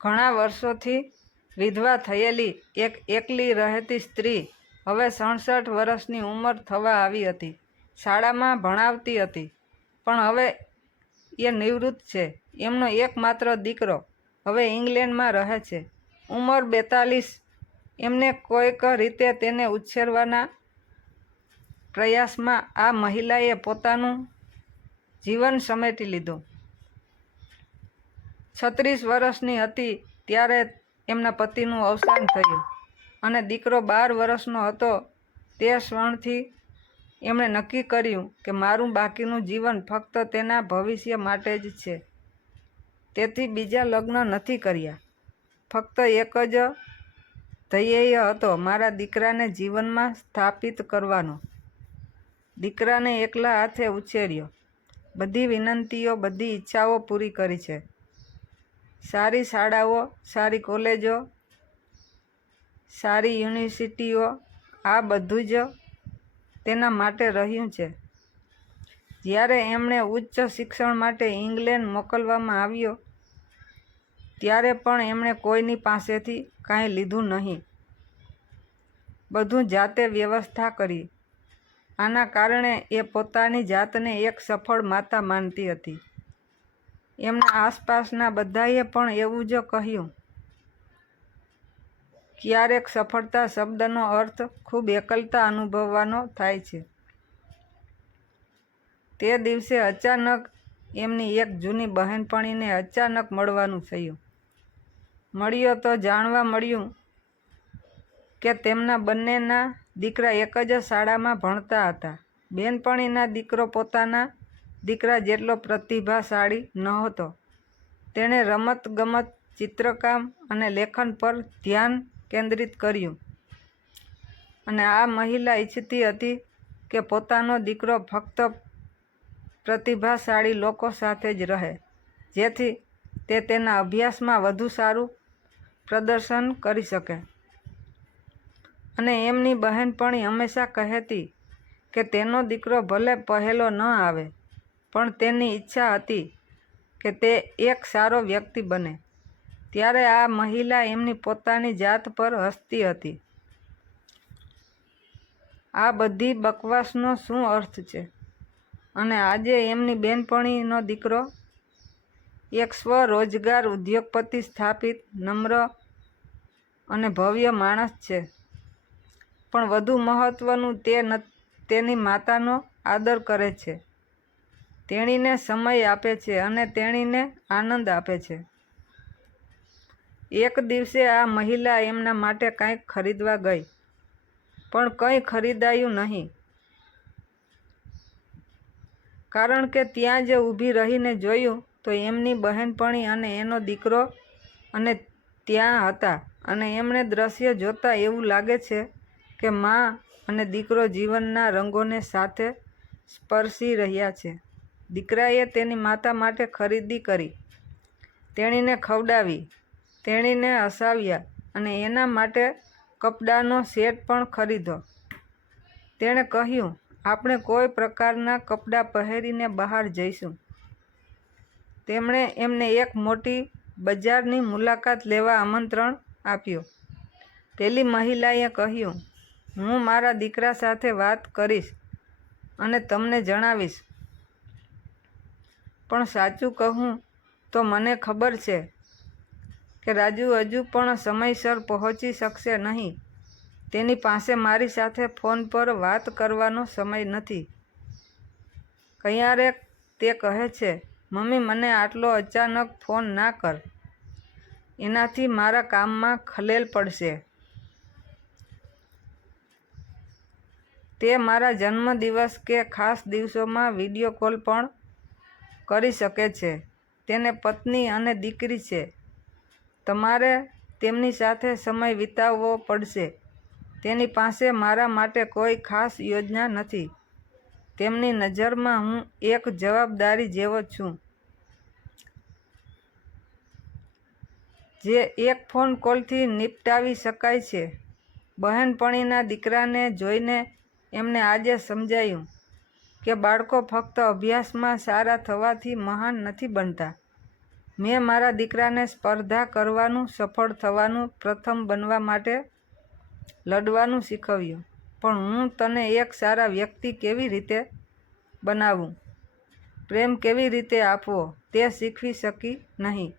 ઘણા વર્ષોથી વિધવા થયેલી એક એકલી રહેતી સ્ત્રી હવે 67 વર્ષની ઉંમર થવા આવી હતી. શાળામાં ભણાવતી હતી, પણ હવે એ નિવૃત્ત છે. એમનો એકમાત્ર દીકરો હવે ઇંગ્લેન્ડમાં રહે છે. ઉંમર 42. એમને કોઈક રીતે તેને ઉછેરવાના પ્રયાસમાં આ મહિલાએ પોતાનું જીવન સમેટી લીધું. 36 વર્ષની હતી ત્યારે એમના પતિનું અવસાન થયું અને દીકરો 12 વર્ષનો હતો. તે ક્ષણથી એમણે નક્કી કર્યું કે મારું બાકીનું જીવન ફક્ત તેના ભવિષ્ય માટે જ છે. તેથી બીજા લગ્ન નથી કર્યા. ફક્ત એક જ ધ્યેય હતો, મારા દીકરાને જીવનમાં સ્થાપિત કરવાનો. દીકરાને એકલા હાથે ઉછેર્યો. બધી વિનંતીઓ, બધી ઈચ્છાઓ પૂરી કરી છે. સારી શાળાઓ, સારી કોલેજો, સારી યુનિવર્સિટીઓ, આ બધું જ તેના માટે રહ્યું છે. જ્યારે એમણે ઉચ્ચ શિક્ષણ માટે ઇંગ્લેન્ડ મોકલવામાં આવ્યો ત્યારે પણ એમણે કોઈની પાસેથી કાંઈ લીધું નહીં. બધું જાતે વ્યવસ્થા કરી. આના કારણે એ પોતાની જાતને એક સફળ માતા માનતી હતી. એમના આસપાસના બધાએ પણ એવું જ કહ્યું. ક્યારેક સફળતા શબ્દનો અર્થ ખૂબ એકલતા અનુભવવાનો થાય છે. તે દિવસે અચાનક એમની એક જૂની બહેનપણીને અચાનક મળવાનું થયું. મળ્યો તો જાણવા મળ્યું કે તેમના બંનેના દીકરા એક જ શાળામાં ભણતા હતા. બહેનપણીના દીકરો પોતાના દીકરા જેટલો પ્રતિભાશાળી નહોતો. તેણે રમત-ગમત, ચિત્રકામ અને લેખન પર ધ્યાન કેન્દ્રિત કર્યું અને આ મહિલા ઈચ્છતી હતી કે પોતાનો દીકરો ફક્ત પ્રતિભાશાળી લોકો સાથે જ રહે, જેથી તે તેના અભ્યાસમાં વધુ સારું પ્રદર્શન કરી શકે. અને એમની બહેનપણી હંમેશા કહેતી કે તેનો દીકરો ભલે પહેલો ન આવે, પણ તેની ઈચ્છા હતી કે તે એક સારો વ્યક્તિ બને. ત્યારે આ મહિલા એમની પોતાની જાત પર હસતી હતી. આ બધી બકવાસનો શું અર્થ છે? અને આજે એમની બહેનપણીનો દીકરો એક સ્વરોજગાર ઉદ્યોગપતિ, સ્થાપિત, નમ્ર અને ભવ્ય માણસ છે. પણ વધુ મહત્વનું, તે તેની માતાનો આદર કરે છે, તેણીને સમય આપે છે અને તેણીને આનંદ આપે છે. એક દિવસે આ મહિલા એમના માટે કંઈક ખરીદવા ગઈ, પણ કંઈ ખરીદાયું નહીં, કારણ કે ત્યાં જ ઊભી રહીને જોયું તો એમની બહેનપણી અને એનો દીકરો અને ત્યાં હતા. અને એમણે દ્રશ્ય જોતાં એવું લાગે છે કે મા અને દીકરો જીવનના રંગોને સાથે સ્પર્શી રહ્યા છે. દીકરાએ તેની માતા માટે ખરીદી કરી, તેણીને ખવડાવી, તેણીને હસાવ્યા અને એના માટે કપડાંનો સેટ પણ ખરીદ્યો. તેણે કહ્યું, આપણે કોઈ પ્રકારના કપડાં પહેરીને બહાર જઈશું. તેમણે એમને એક મોટી બજારની મુલાકાત લેવા આમંત્રણ આપ્યું. પેલી મહિલાએ કહ્યું, હું મારા દીકરા સાથે વાત કરીશ અને તમને જણાવીશ. પણ સાચું કહું તો મને ખબર છે કે રાજુ હજુ પણ સમયસર પહોંચી શકશે નહીં. તેની પાસે મારી સાથે ફોન પર વાત કરવાનો સમય નથી. ક્યારેક તે કહે છે, મમ્મી, મને આટલો અચાનક ફોન ના કર, એનાથી મારા કામમાં ખલેલ પડશે. તે મારા જન્મદિવસ કે ખાસ દિવસોમાં વિડીયો કોલ પણ કરી શકે છે. તેને પત્ની અને દીકરી છે. તમારે તેમની સાથે સમય વિતાવવો પડશે. તેની પાસે મારા માટે કોઈ ખાસ યોજના નથી. તેમની નજરમાં હું એક જવાબદારી જેવો છું, જે એક ફોન કોલથી નિપટાવી શકાય છે. બહેનપણીના દીકરાને જોઈને એમને આજે સમજાયું કે બાળકો ફક્ત અભ્યાસમાં સારા થવાથી મહાન નથી બનતા. મેં મારા દીકરાને સ્પર્ધા કરવાનું, સફળ થવાનું, પ્રથમ બનવા માટે લડવાનું શીખવ્યું. પણ હું તને એક સારા વ્યક્તિ કેવી રીતે બનાવું, પ્રેમ કેવી રીતે આપવો તે શીખવી શકી નહીં.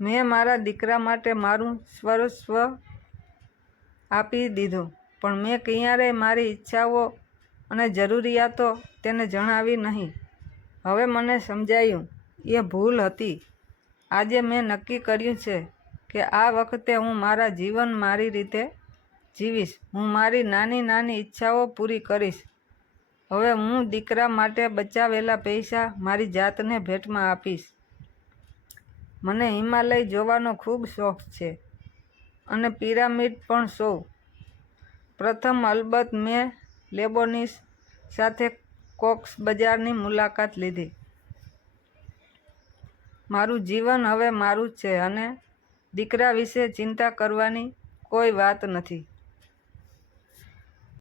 મેં મારા દીકરા માટે મારું સર્વસ્વ આપી દીધું, પણ મેં ક્યારેય મારી ઈચ્છાઓ અને જરૂરિયાતો તેને જણાવી નહીં. હવે મને સમજાયું એ ભૂલ હતી. આજે મેં નક્કી કર્યું છે કે આ વખતે હું મારા જીવન મારી રીતે જીવીશ. હું મારી નાની નાની ઈચ્છાઓ પૂરી કરીશ. હવે હું દીકરા માટે બચાવેલા પૈસા મારી જાતને ભેટમાં આપીશ. મને હિમાલય જોવાનો ખૂબ શોખ છે અને પિરામિડ પણ જોઉં. પ્રથમ અલબત્ત મેં લેબોનીઝ સાથે કોક્સ બજારની મુલાકાત લીધી. મારું જીવન હવે મારું જ છે અને દીકરા વિશે ચિંતા કરવાની કોઈ વાત નથી.